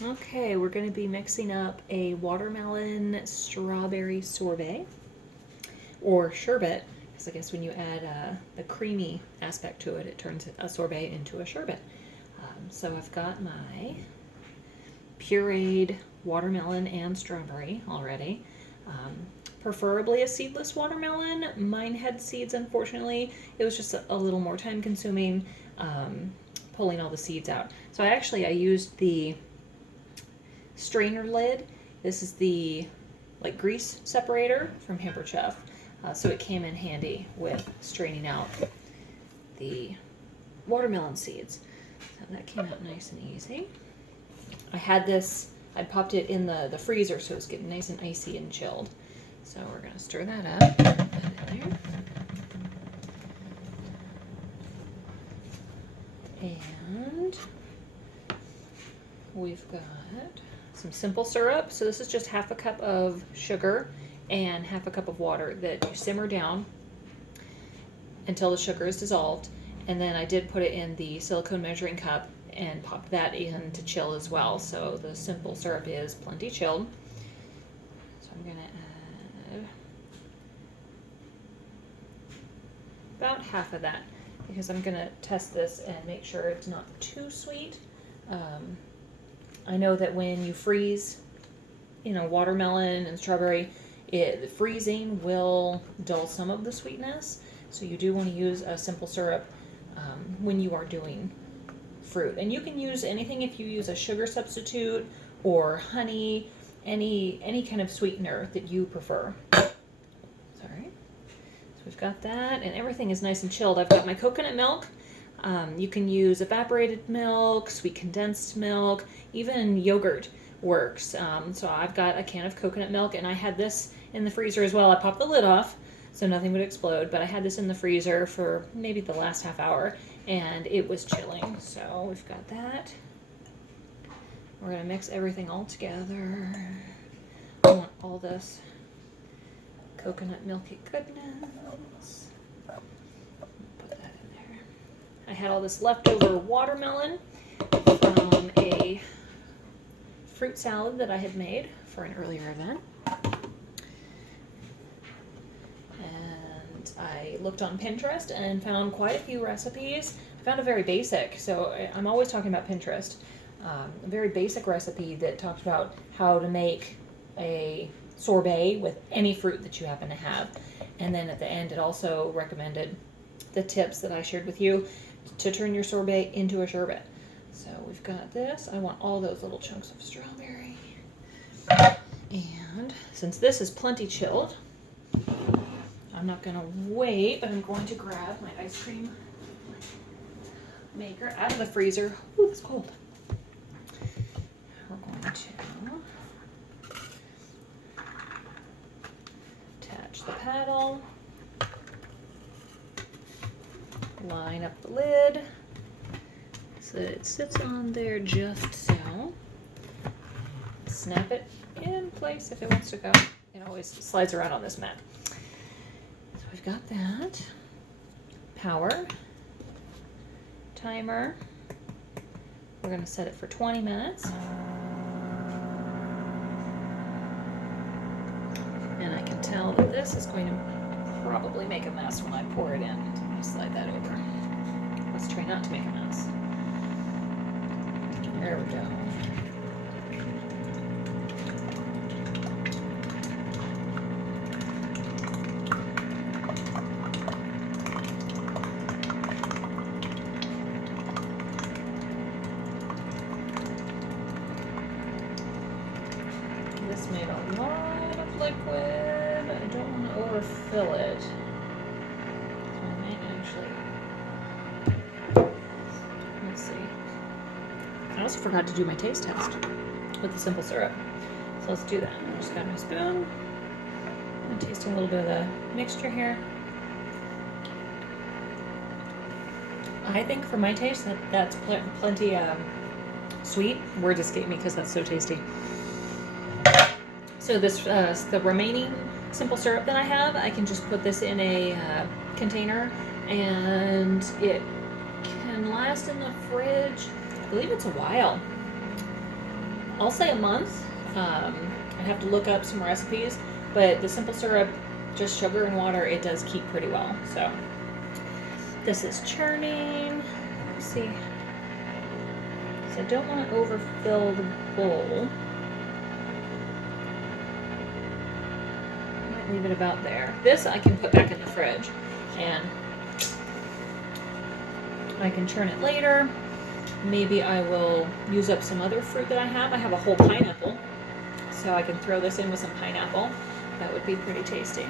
Okay, we're going to be mixing up a watermelon strawberry sorbet, or sherbet, because I guess when you add the creamy aspect to it, it turns a sorbet into a sherbet. So I've got my pureed watermelon and strawberry already. Preferably a seedless watermelon. Mine had seeds, unfortunately. It was just a little more time consuming pulling all the seeds out. So I used the strainer lid. This is the grease separator from Pampered. So it came in handy with straining out the watermelon seeds. So that came out nice and easy. I'd popped it in the freezer so it was getting nice and icy and chilled. So we're going to stir that up, put that in there. And we've got some simple syrup. So this is just half a cup of sugar and half a cup of water that you simmer down until the sugar is dissolved. And then I did put it in the silicone measuring cup and popped that in to chill as well. So the simple syrup is plenty chilled. So I'm going to add about half of that because I'm going to test this and make sure it's not too sweet. I know that when you freeze, watermelon and strawberry, the freezing will dull some of the sweetness. So you do want to use a simple syrup when you are doing fruit. And you can use anything if you use a sugar substitute or honey, any kind of sweetener that you prefer. Sorry. So we've got that, and everything is nice and chilled. I've got my coconut milk. You can use evaporated milk, sweet condensed milk, even yogurt works. So I've got a can of coconut milk, and I had this in the freezer as well. I popped the lid off so nothing would explode, but I had this in the freezer for maybe the last half hour, and it was chilling. So we've got that. We're going to mix everything all together. I want all this coconut milky goodness. Put that in there. I had all this leftover watermelon from a fruit salad that I had made for an earlier event. And I looked on Pinterest and found quite a few recipes. I found a very basic, so I'm always talking about Pinterest. A very basic recipe that talks about how to make a sorbet with any fruit that you happen to have. And then at the end, it also recommended the tips that I shared with you to turn your sorbet into a sherbet. So we've got this. I want all those little chunks of strawberry. And since this is plenty chilled, I'm not going to wait, but I'm going to grab my ice cream maker out of the freezer. Ooh, it's cold. We're going to attach the paddle, line up the lid so that it sits on there just so. Snap it in place if it wants to go. It always slides around on this mat. So we've got that. Power. Timer. We're going to set it for 20 minutes. And I can tell that this is going to probably make a mess when I pour it in. So I'm going to slide that over. Let's try not to make a mess. There we go. This made a lot of liquid. I don't want to overfill it. So I might actually, let's see. I also forgot to do my taste test with the simple syrup. So let's do that. I just got my spoon. I'm tasting a little bit of the mixture here. I think for my taste that's plenty sweet. Words escape me because that's so tasty. So this the remaining simple syrup that I have, I can just put this in a container, and it can last in the fridge. I believe it's a while. I'll say a month. I have to look up some recipes, but the simple syrup, just sugar and water, it does keep pretty well. So this is churning. Let's see. So I don't want to overfill the bowl. I might leave it about there. This I can put back in the fridge, and I can churn it later. Maybe I will use up some other fruit that I have. I have a whole pineapple, so I can throw this in with some pineapple. That would be pretty tasty.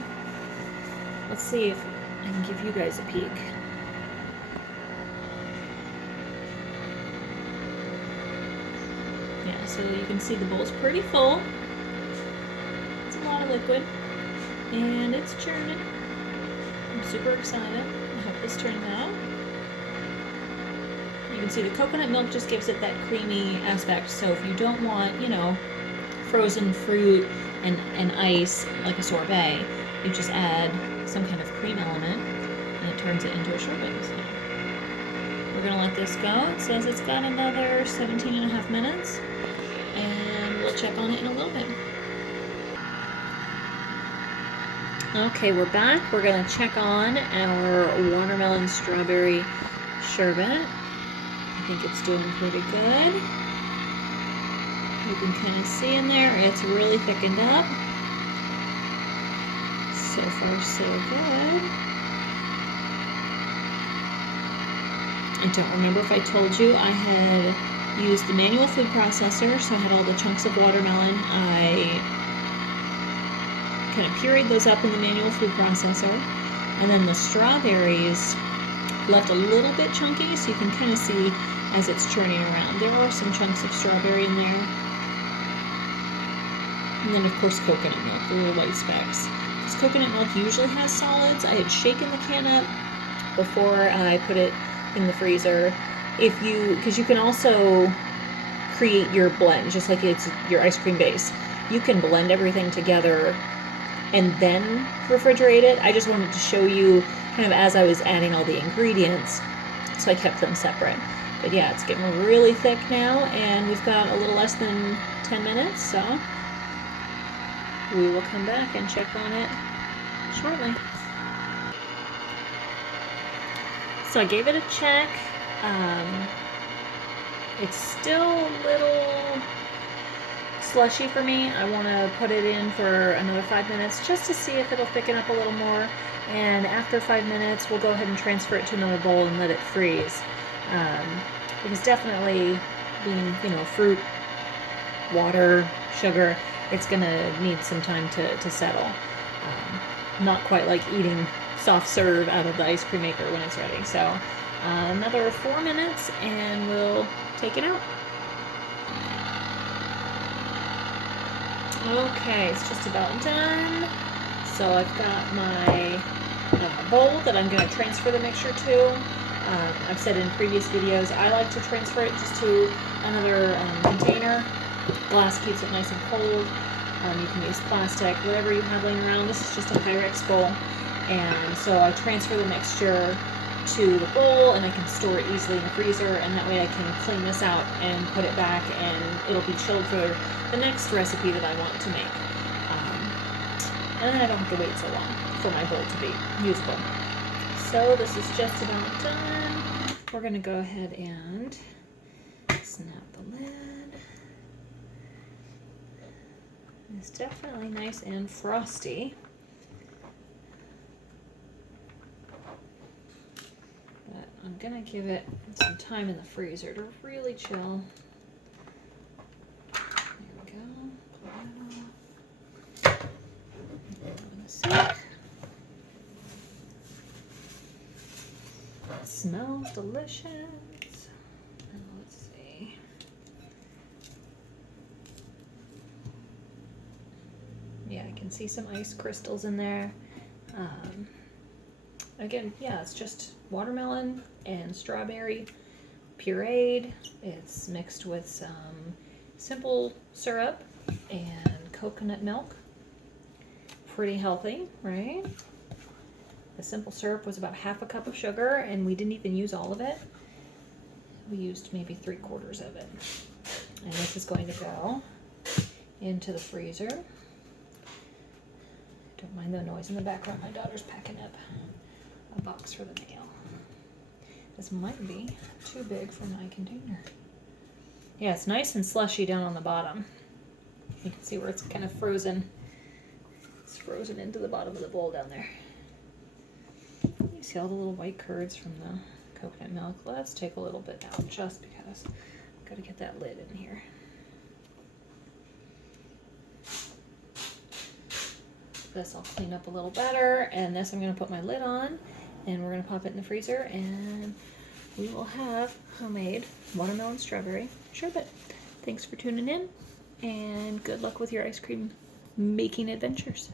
Let's see if I can give you guys a peek. Yeah, so you can see the bowl's pretty full. It's a lot of liquid, and it's churning. I'm super excited. I hope this turns out. You can see the coconut milk just gives it that creamy aspect. So if you don't want, you know, frozen fruit and ice like a sorbet, you just add some kind of cream element and it turns it into a sherbet. So we're gonna let this go. It says it's got another 17.5 minutes, and we'll check on it in a little bit. Okay, we're back. We're gonna check on our watermelon strawberry sherbet. I think it's doing pretty good. You can kind of see in there, it's really thickened up. So far, so good. I don't remember if I told you I had used the manual food processor, so I had all the chunks of watermelon. I kind of pureed those up in the manual food processor, and then the strawberries left a little bit chunky, so you can kind of see as it's churning around. There are some chunks of strawberry in there. And then of course coconut milk, the little white specks. Because coconut milk usually has solids. I had shaken the can up before I put it in the freezer. Because you can also create your blend, just like it's your ice cream base. You can blend everything together and then refrigerate it. I just wanted to show you kind of as I was adding all the ingredients, so I kept them separate. But yeah, it's getting really thick now, and we've got a little less than 10 minutes, so we will come back and check on it shortly. So I gave it a check. It's still a little slushy for me. I want to put it in for another 5 minutes just to see if it'll thicken up a little more. And after 5 minutes, we'll go ahead and transfer it to another bowl and let it freeze. Because definitely being, you know, fruit, water, sugar, it's gonna need some time to settle. Not quite like eating soft serve out of the ice cream maker when it's ready. So another 4 minutes and we'll take it out. Okay, it's just about done. So I've got my bowl that I'm going to transfer the mixture to. I've said in previous videos I like to transfer it just to another container. Glass keeps it nice and cold. You can use plastic, whatever you have laying around. This is just a Pyrex bowl. And so I transfer the mixture to the bowl and I can store it easily in the freezer, and that way I can clean this out and put it back and it'll be chilled for the next recipe that I want to make. And then I don't have to wait so long for my bowl to be usable. So this is just about done. We're going to go ahead and snap the lid. It's definitely nice and frosty. But I'm going to give it some time in the freezer to really chill. There we go. Pull that off. In a sec. It smells delicious. And let's see. Yeah, I can see some ice crystals in there. Again, yeah, it's just watermelon and strawberry pureed. It's mixed with some simple syrup and coconut milk. Pretty healthy, right? The simple syrup was about half a cup of sugar, and we didn't even use all of it. We used maybe 3/4 of it. And this is going to go into the freezer. Don't mind the noise in the background. My daughter's packing up a box for the mail. This might be too big for my container. Yeah, it's nice and slushy down on the bottom. You can see where it's kind of frozen. It's frozen into the bottom of the bowl down there. You see all the little white curds from the coconut milk. Let's take a little bit out just because I've got to get that lid in here. This I'll clean up a little better, and this I'm going to put my lid on, and we're going to pop it in the freezer, and we will have homemade watermelon strawberry sherbet. Thanks for tuning in, and good luck with your ice cream making adventures.